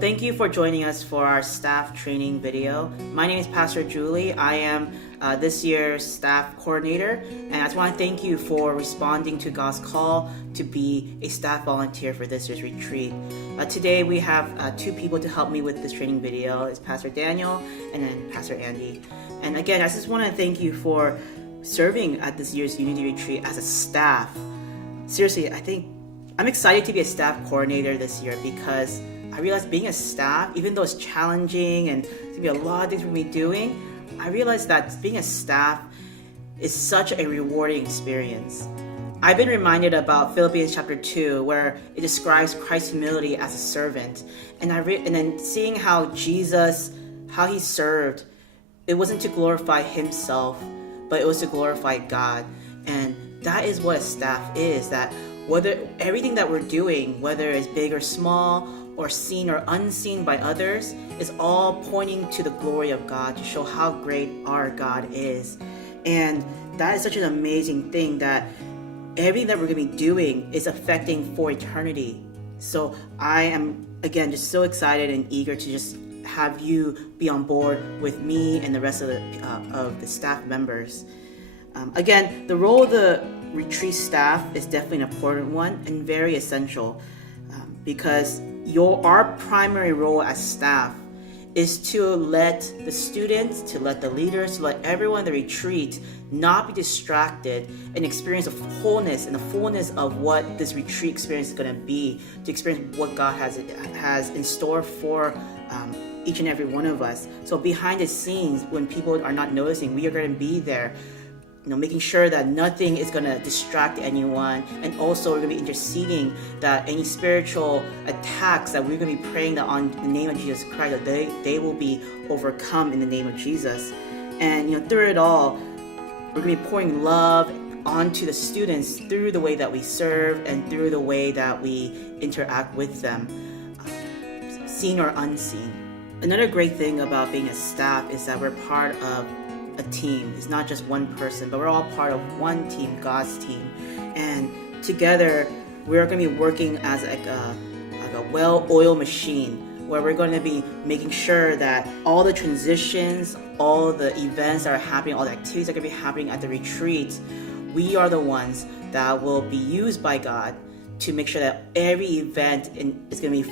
thank you for joining us for our staff training video. My name is Pastor Julie. I am this year's staff coordinator, and I just want to thank you for responding to God's call to be a staff volunteer for this year's retreat. Today we have two people to help me with this training video. It's Pastor Daniel and then Pastor Andy. And again, I just want to thank you for serving at this year's Unity Retreat as a staff. Seriously, I think I'm excited to be a staff coordinator this year because I realized being a staff, even though it's challenging and there's going to be a lot of things we're going to be doing, I realized that being a staff is such a rewarding experience. I've been reminded about Philippians chapter 2, where it describes Christ's humility as a servant. And then seeing how Jesus, how he served, it wasn't to glorify himself, but it was to glorify God. And that is what a staff is, that whether everything that we're doing, whether it's big or small, or seen or unseen by others, is all pointing to the glory of God, to show how great our God is. And that is such an amazing thing, that everything that we're going to be doing is affecting for eternity. So I am, again, just so excited and eager to just have you be on board with me and the rest of the staff members. Again, the role of the retreat staff is definitely an important one and very essential, because our primary role as staff is to let the students, to let the leaders, to let everyone in the retreat not be distracted and experience the wholeness and the fullness of what this retreat experience is going to be, to experience what God has in store for each and every one of us. So behind the scenes, when people are not noticing, we are going to be there, making sure that nothing is going to distract anyone, and also we're going to be interceding that any spiritual attacks that we're going to be praying that on the name of Jesus Christ, that they will be overcome in the name of Jesus. And through it all, we're going to be pouring love onto the students through the way that we serve and through the way that we interact with them, seen or unseen. Another great thing about being a staff is that we're part of a team. It's not just one person, but we're all part of one team, God's team. And together, we're going to be working as like a well-oiled machine, where we're going to be making sure that all the transitions, all the events that are happening, all the activities that are going to be happening at the retreat, we are the ones that will be used by God to make sure that every event is going to be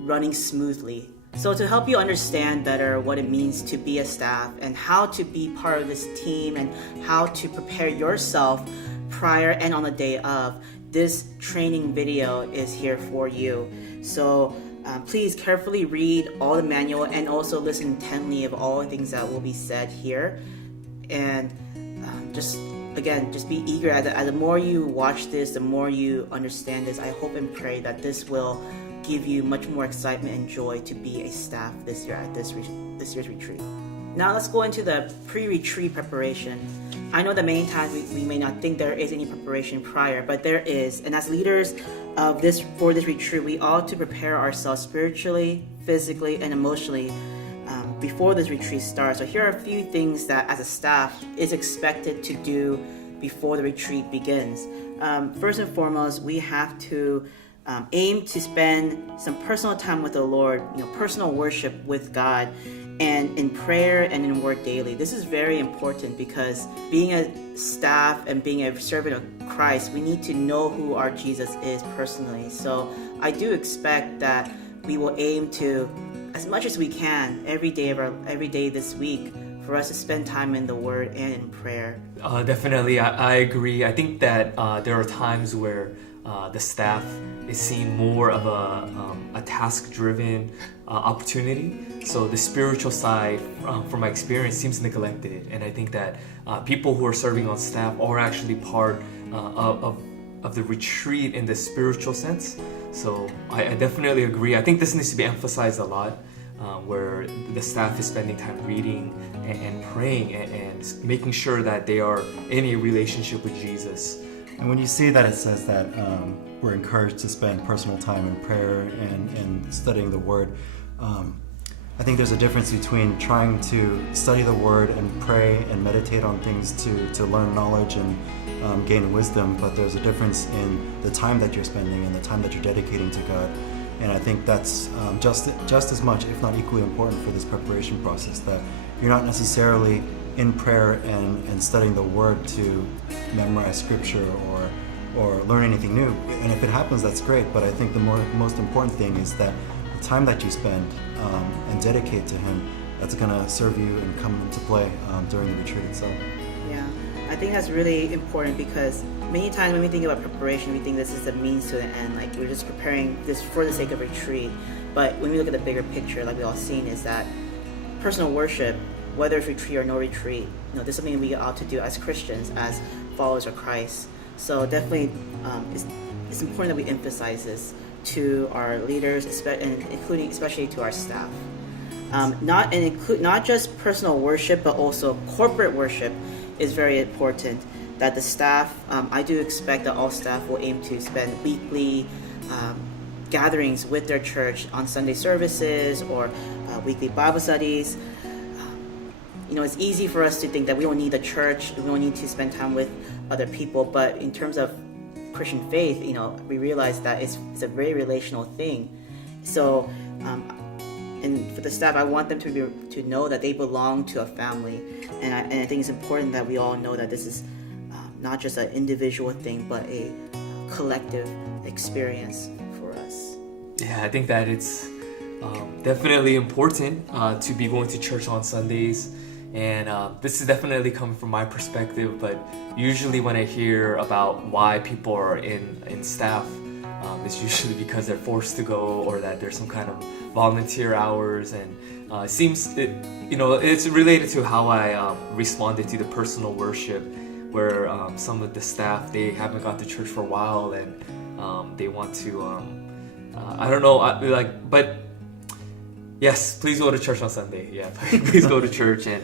running smoothly. So to help you understand better what it means to be a staff and how to be part of this team and how to prepare yourself prior and on the day of, this training video is here for you. So please carefully read all the manual and also listen intently of all the things that will be said here. And just be eager. As the more you watch this, the more you understand this. I hope and pray that this will give you much more excitement and joy to be a staff this year at this year's retreat. Now let's go into the pre-retreat preparation. I know that many times we may not think there is any preparation prior, but there is. And as leaders of this retreat, we ought to prepare ourselves spiritually, physically, and emotionally before this retreat starts. So here are a few things that as a staff is expected to do before the retreat begins. First and foremost, we have to aim to spend some personal time with the Lord, personal worship with God, and in prayer and in word daily. This is very important because being a staff and being a servant of Christ, we need to know who our Jesus is personally. So I do expect that we will aim to, as much as we can, every day this week, for us to spend time in the Word and in prayer. Definitely, I agree. I think that there are times where the staff is seeing more of a task-driven opportunity. So the spiritual side, from my experience, seems neglected. And I think that people who are serving on staff are actually part of the retreat in the spiritual sense. So I definitely agree. I think this needs to be emphasized a lot, where the staff is spending time reading and praying and making sure that they are in a relationship with Jesus. And when you see that it says that we're encouraged to spend personal time in prayer and studying the Word, I think there's a difference between trying to study the Word and pray and meditate on things to learn knowledge and gain wisdom, but there's a difference in the time that you're spending and the time that you're dedicating to God. And I think that's just as much, if not equally important for this preparation process, that you're not necessarily in prayer and studying the Word to memorize Scripture or learn anything new. And if it happens, that's great. But I think the most important thing is that the time that you spend and dedicate to Him, that's going to serve you and come into play during the retreat itself. Yeah, I think that's really important because many times when we think about preparation, we think this is the means to the end. Like we're just preparing this for the sake of retreat. But when we look at the bigger picture, like we all seen, is that personal worship, whether it's retreat or no retreat, this is something we ought to do as Christians, as followers of Christ. So definitely, it's important that we emphasize this to our leaders, including especially to our staff. Not just personal worship, but also corporate worship is very important. That the staff, I do expect that all staff will aim to spend weekly gatherings with their church on Sunday services or weekly Bible studies. It's easy for us to think that we don't need the church, we don't need to spend time with other people, but in terms of Christian faith, we realize that it's a very relational thing. So, and for the staff, I want them to know that they belong to a family, and I think it's important that we all know that this is not just an individual thing, but a collective experience for us. Yeah, I think that it's definitely important to be going to church on Sundays. And this is definitely coming from my perspective, but usually when I hear about why people are in staff, it's usually because they're forced to go or that there's some kind of volunteer hours. And it seems it's related to how I responded to the personal worship, where some of the staff, they haven't got to church for a while and they want to I don't know, but yes, please go to church on Sunday. Yeah, please go to church and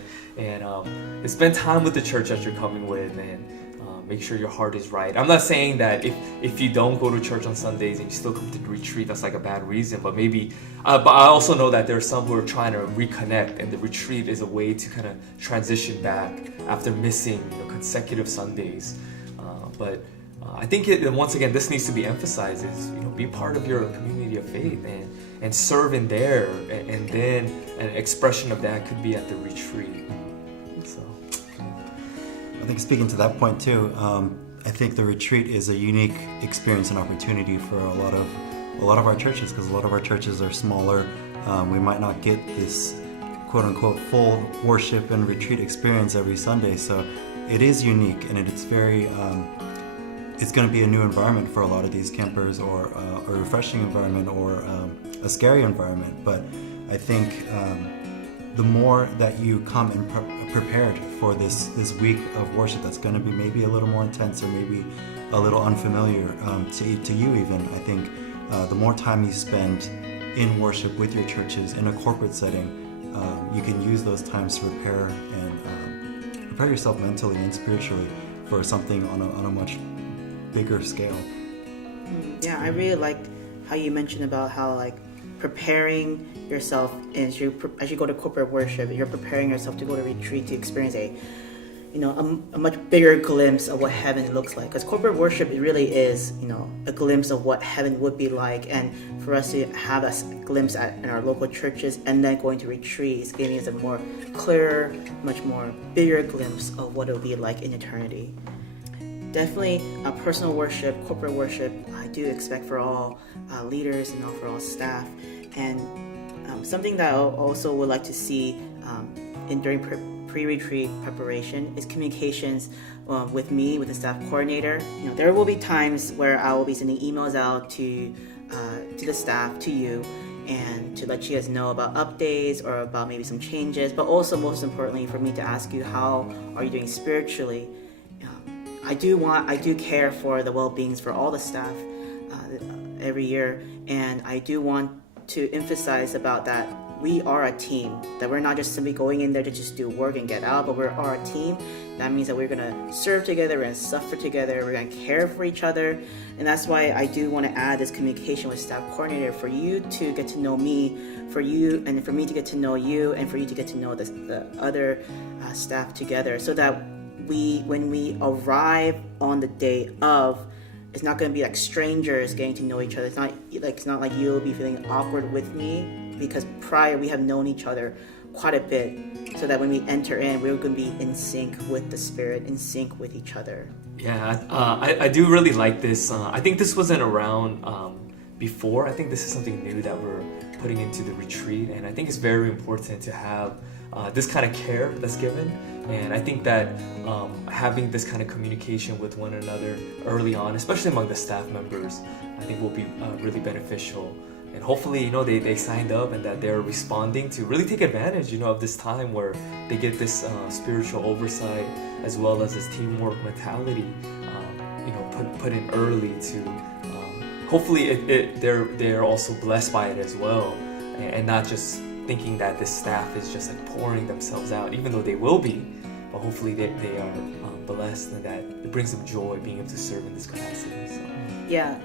spend time with the church that you're coming with, and make sure your heart is right. I'm not saying that if you don't go to church on Sundays and you still come to the retreat, that's like a bad reason. But maybe, but I also know that there are some who are trying to reconnect, and the retreat is a way to kind of transition back after missing consecutive Sundays. But I think once again, this needs to be emphasized: is be part of your community of faith and serve in there, and then an expression of that could be at the retreat. So, I think speaking to that point too, I think the retreat is a unique experience and opportunity for a lot of our churches, because a lot of our churches are smaller. We might not get this quote unquote full worship and retreat experience every Sunday, so it is unique, and it's very it's going to be a new environment for a lot of these campers, or a refreshing environment, or a scary environment. But I think the more that you come and prepared for this week of worship that's going to be maybe a little more intense or maybe a little unfamiliar to you even, I think the more time you spend in worship with your churches in a corporate setting, you can use those times to prepare yourself mentally and spiritually for something on a much bigger scale. Yeah, I really liked how you mentioned about how preparing yourself as you go to corporate worship, you're preparing yourself to go to retreat to experience a much bigger glimpse of what heaven looks like. Because corporate worship, it really is a glimpse of what heaven would be like, and for us to have a glimpse in our local churches and then going to retreats, giving us a more clearer, much more bigger glimpse of what it will be like in eternity. Definitely personal worship, corporate worship, I do expect for all leaders and for all staff. And something that I also would like to see during pre-retreat preparation is communications with me, with the staff coordinator. There will be times where I will be sending emails out to the staff, to you, and to let you guys know about updates or about maybe some changes, but also most importantly for me to ask you, how are you doing spiritually? I do care for the well-beings for all the staff every year, and I do want to emphasize about that we are a team, that we're not just simply going in there to just do work and get out, but we are a team. That means that we're going to serve together, we're going to suffer together, we're going to care for each other, and that's why I do want to add this communication with staff coordinator, for you to get to know me, for you and for me to get to know you, and for you to get to know the other staff together, so that when we arrive on the day of, it's not going to be like strangers getting to know each other. It's not like you'll be feeling awkward with me, because prior we have known each other quite a bit, so that when we enter in, we're going to be in sync with the Spirit, in sync with each other. Yeah, I do really like this. I think this wasn't around before. I think this is something new that we're putting into the retreat, and I think it's very important to have this kind of care that's given. And I think that having this kind of communication with one another early on, especially among the staff members, I think will be really beneficial. And hopefully, they signed up and that they're responding to really take advantage, of this time where they get this spiritual oversight as well as this teamwork mentality, put in early to. Hopefully, they're also blessed by it as well, and not just thinking that this staff is just like pouring themselves out, even though they will be. But hopefully, they are blessed, and that it brings them joy being able to serve in this capacity. So. Yeah,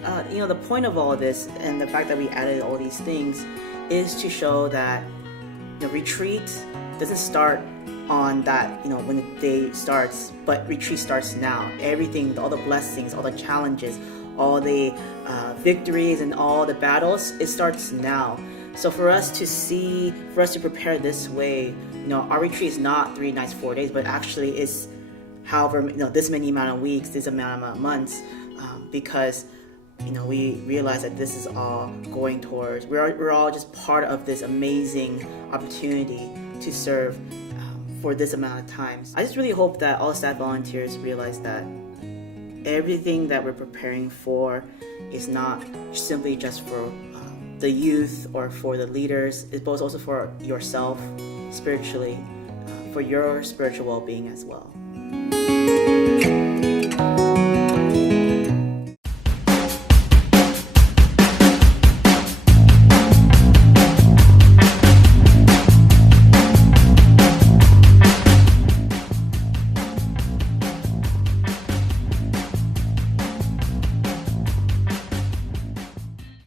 the point of all of this and the fact that we added all these things is to show that the retreat doesn't start on that, when the day starts, but retreat starts now. Everything, all the blessings, all the challenges, all the victories and all the battles, it starts now. So for us to prepare this way, our retreat is not 3 nights, 4 days, but actually is however, this many amount of weeks, this amount of months, because we realize that this is all going towards, we're all just part of this amazing opportunity to serve for this amount of time. I just really hope that all staff volunteers realize that everything that we're preparing for is not simply just for the youth or for the leaders. It's both also for yourself spiritually, for your spiritual well-being as well.